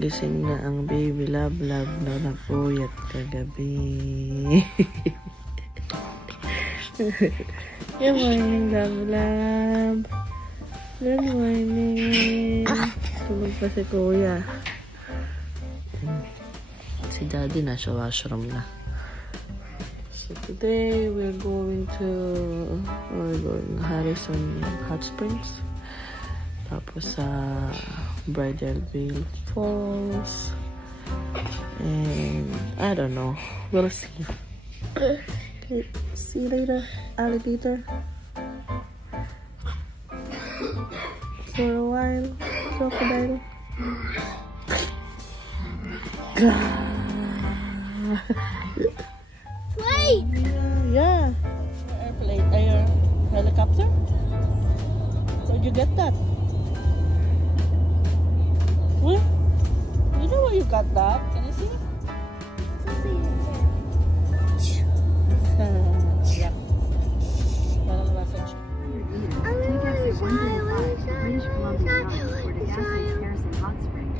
Gising na ang baby love na napuyat kagabi. Good morning, love. Good morning. Tulog pa si kuya. Si daddy nasa washroom na. So today we're going to Harrison Hot Springs. Tapos sa Bridalveil Falls. And I don't know. We'll see. See you later, alligator. For a while, crocodile. Wait! Yeah. Airplane, air helicopter? Where'd you get that? What? You know where you got that? Can you see? Yeah.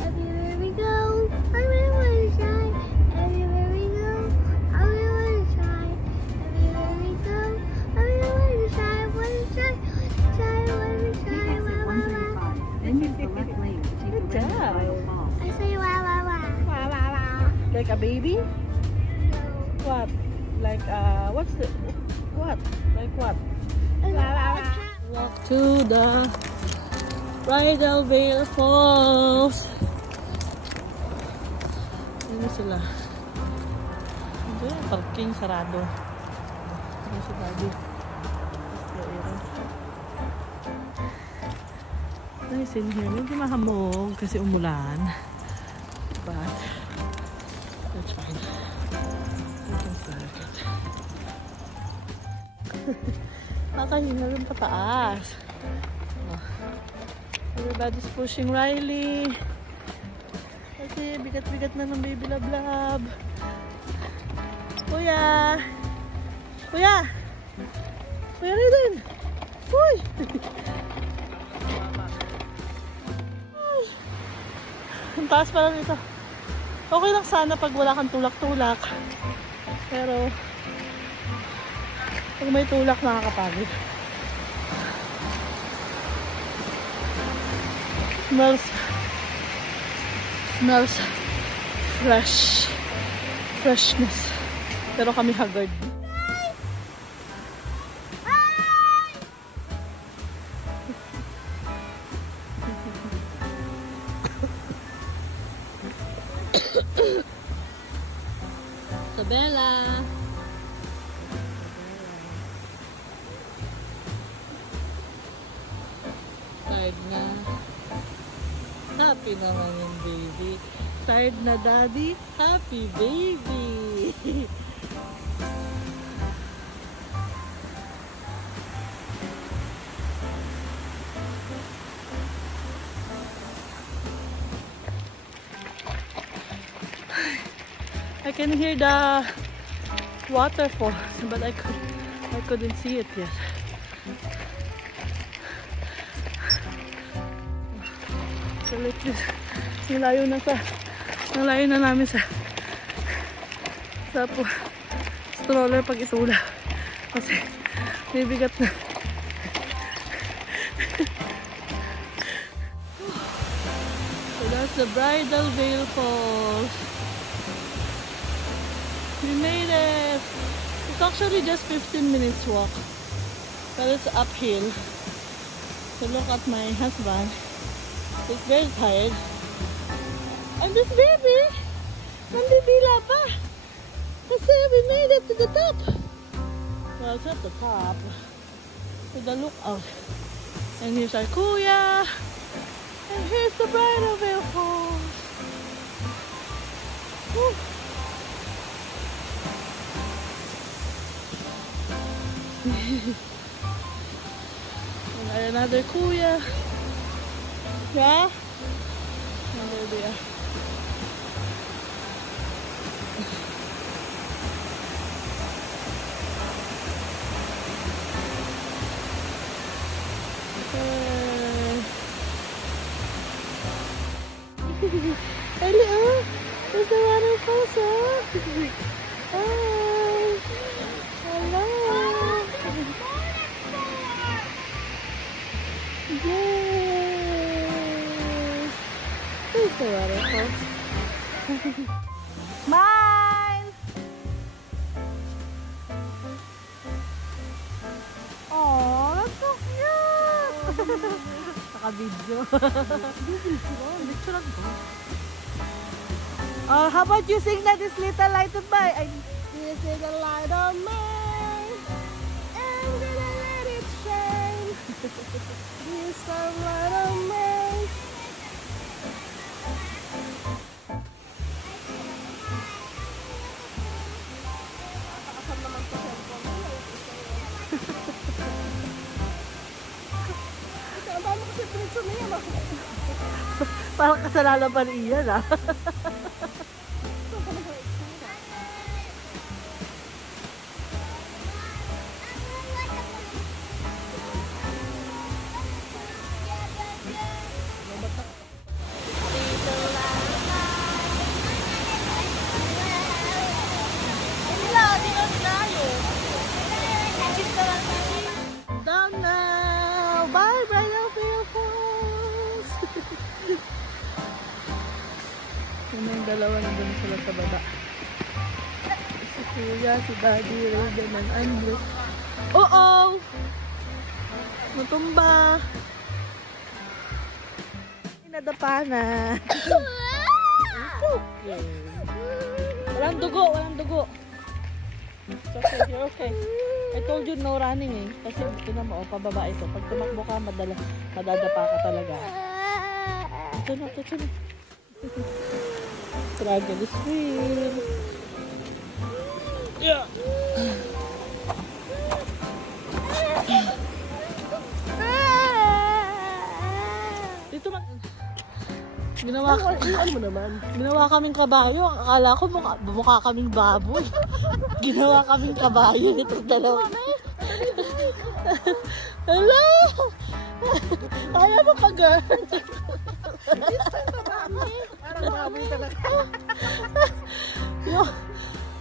Everywhere we go, everywhere we try. Everywhere we go, everywhere we try. Everywhere we go, everywhere we try. What we try, what we try. Then use the left lane to take the Good right job. Royal Falls. I say wah wah wah wah wah wah. Like a baby? What? Like what's the what? Like what? Wah wah wah. Walk to the Bridalveil Falls. Ano sila? Hindi, parking sarado. Ano si daddy? Nice in here. Medyo mahamog kasi umulan. But that's fine. We can still look at it. Nakahinga rin pataas. Oh. Everybody's pushing Riley. Kasi bigat-bigat na ng baby love. Kuya! Kuya! Kuya Raiden! Uy! Ang taas pala nito. Okay lang sana pag wala kang tulak-tulak. Pero pag may tulak, nakakapagod. Smells freshness. Pero kami haggard. Isabella. Tired na. Happy naman yung baby. Tired na daddy. Happy baby. I can hear the waterfall, but I couldn't see it yet. So like this, nalayo na namin sa stroller pag itula kasi may bigat na. So that's the Bridalveil Falls. We made it. It's actually just 15 minutes walk, but it's uphill. So look at my husband. He's very tired. And this baby, nandidila pa. Kasi we made it to the top. Well, it's at the top. To the lookout. And here's our kuya. And here's the Bridalveil Falls. Woo. And another kuya. Yeah? And there they are. Kylie, oh. There's a waterfalls, oh. Hi. Hello. Yes. There's a waterfall. Smile. Oh, that's so cute. Naka-video. How about you sing that this little light of mine? This little light of mine. I'm gonna let it shine. This light of mine. Parang kasalanan pa rin iyan, ah. Down now! Bye, Briarfield Falls! Yan na yung dalawa, nandun sila sa baba. Si Kuya, si Daddy, Raven, and Andrew. Uh-oh! Natumba! Nadapa na. It's okay. Walang dugo, walang dugo. It's okay, you're okay. I told you no running eh. Kasi ito mo, pababa ito. Pag tumakbo ka, madadapa ka talaga. Ito na, ito na. Struggle is real. Yeah. Dito man. Ginawa kaming kabayo. Akala ko mukha kaming baboy. Ginawa kaming kabayo. Itong dalawa. Hello! Kaya mo pag parang baboy talaga.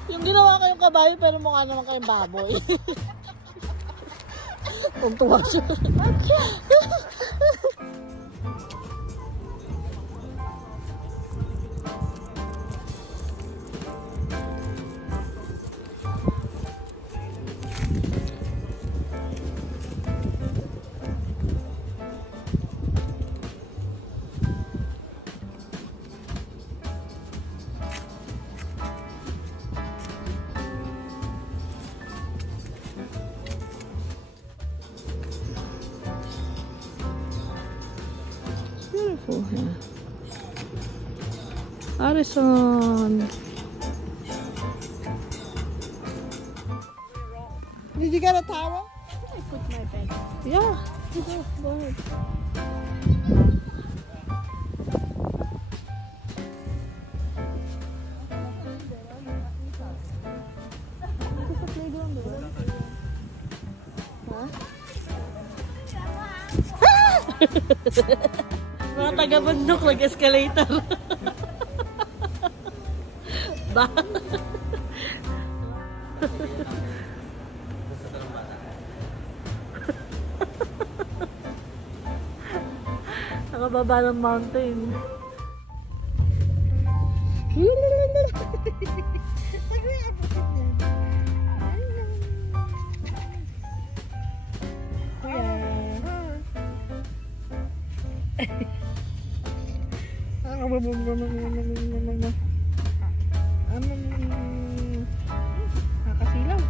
Yung ginawa kayong kabayo pero mukha naman kayong baboy. Tuntua siya. Beautiful here. Addison. Did you get a towel? I put my bag. Yeah. Go ahead. Mga taga-bundok, nag-escalator. Ba? Nakababa ng mountain. Nakasilaw.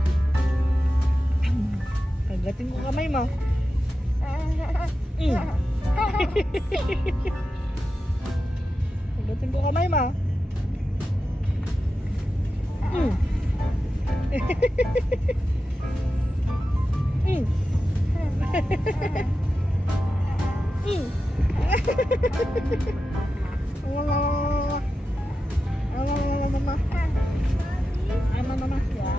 Kagatin ko kamay mo. Kagatin ko kamay mo. Mama. Yeah.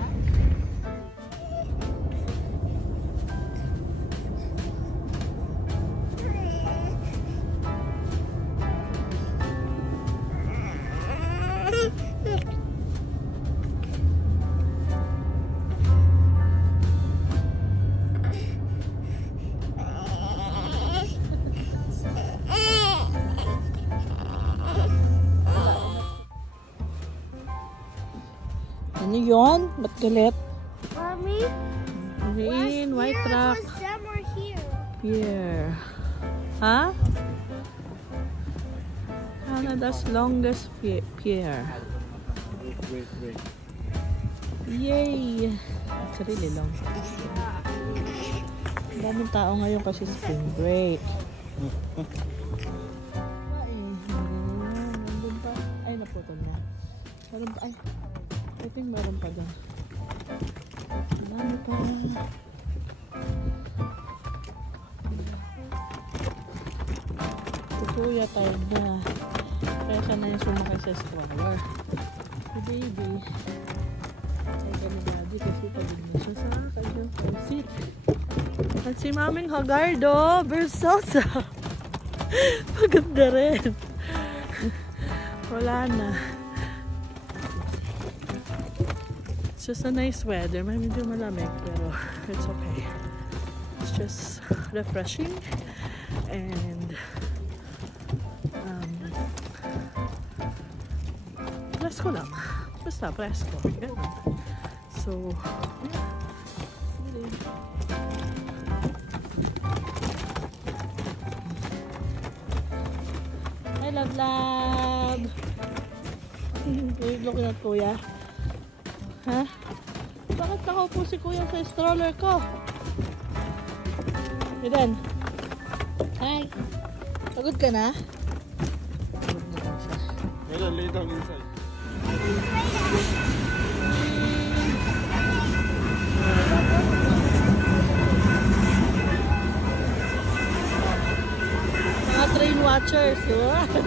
Ano yon? Ba't galit? Mommy, Green, white truck. them are here. Pier. Huh? Canada's longest pier. Wait. Yay! It's really long. Ang daming tao ngayon kasi spring break. Nandun pa. Ay, naputol na. Meron pa. Ay, I think meron pa doon. Dami pa. Kuya, tired na. Kaya ka na yung sumakay sa stroller. Si baby. Ay ka ni daddy kasi pagod na siya sa kanyang car seat. At si Maming Hagardo Versosa. Pagod na rin. Wala na. It's just a nice weather. May medyo malamig pero it's okay. It's just refreshing and presko lang. Basta presko. Ganun. So, yeah. Hi, love. You're looking at Kuya. Ha? Bakit nakaupo si Kuya sa stroller ko? Eden. Hi. Pagod ka na? Pagod na lang siya. Mayroon, lay down inside. Mga train watchers. Wow. Can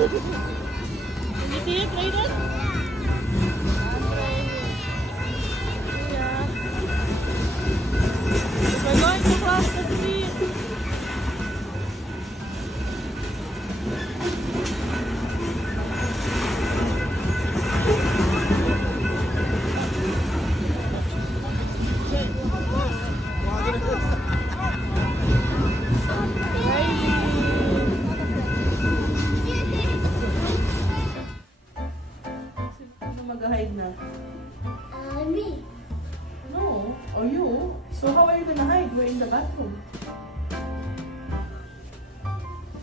you see it, Raiden? Yeah. We're going to cross the street. Mag-hide na. Me. No. Are you? So how are you gonna hide? We're in the bathroom.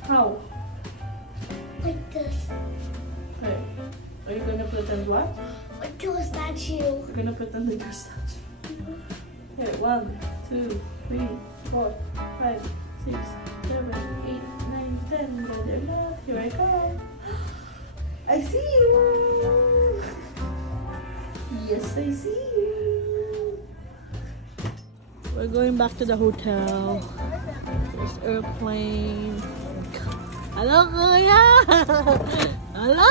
How? Like this. Okay. Are you gonna pretend what? Like to a statue. You're gonna pretend that you're a statue. Okay, 1, 2, 3, 4, 5, 6, 7, 8, 9, 10. Ready or not? Here I come. I see you. Yes, I see you. We're going back to the hotel. There's airplane. Hello, Kuya. Hello.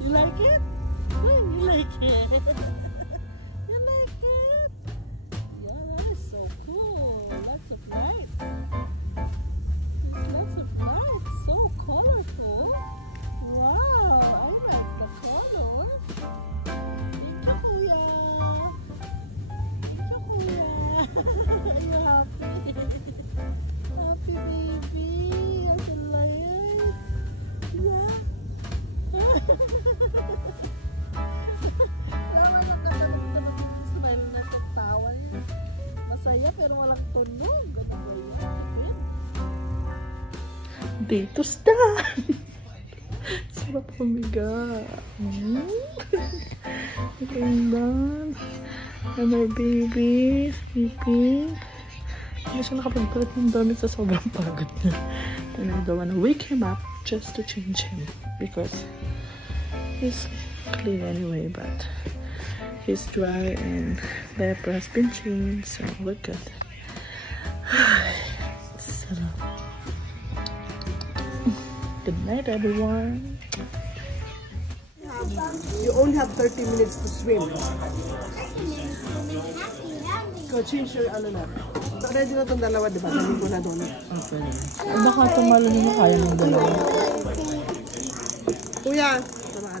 You like it? Good, you like it. You like it? Yeah, that is so cool. Lots of lights. There's lots of lights. So colorful. Wow, I like the colors. Thank you, Kuya. Thank you, Kuya. Are you happy? Happy baby. That's a light. Yeah. Wala lang katalog-talog yung smile na tawa niya. Masaya pero walang tunog. Ganun ba yan? Dito star! Sarap pumiga. Ganda. And our baby, sleeping. Hindi siya nakapagpalit ng damit sa sobrang pagod niya. And I don't wanna wake him up just to change him because he's clean anyway, but he's dry and the diaper has been changed, so we're good. Good night, everyone. You only have 30 minutes to swim. Ikaw, change your ano na. Ready na itong dalawa, di ba? Sabi ko na doon. Okay. Baka tumalo nyo na kaya ng dalawa. Kuya, tamaan.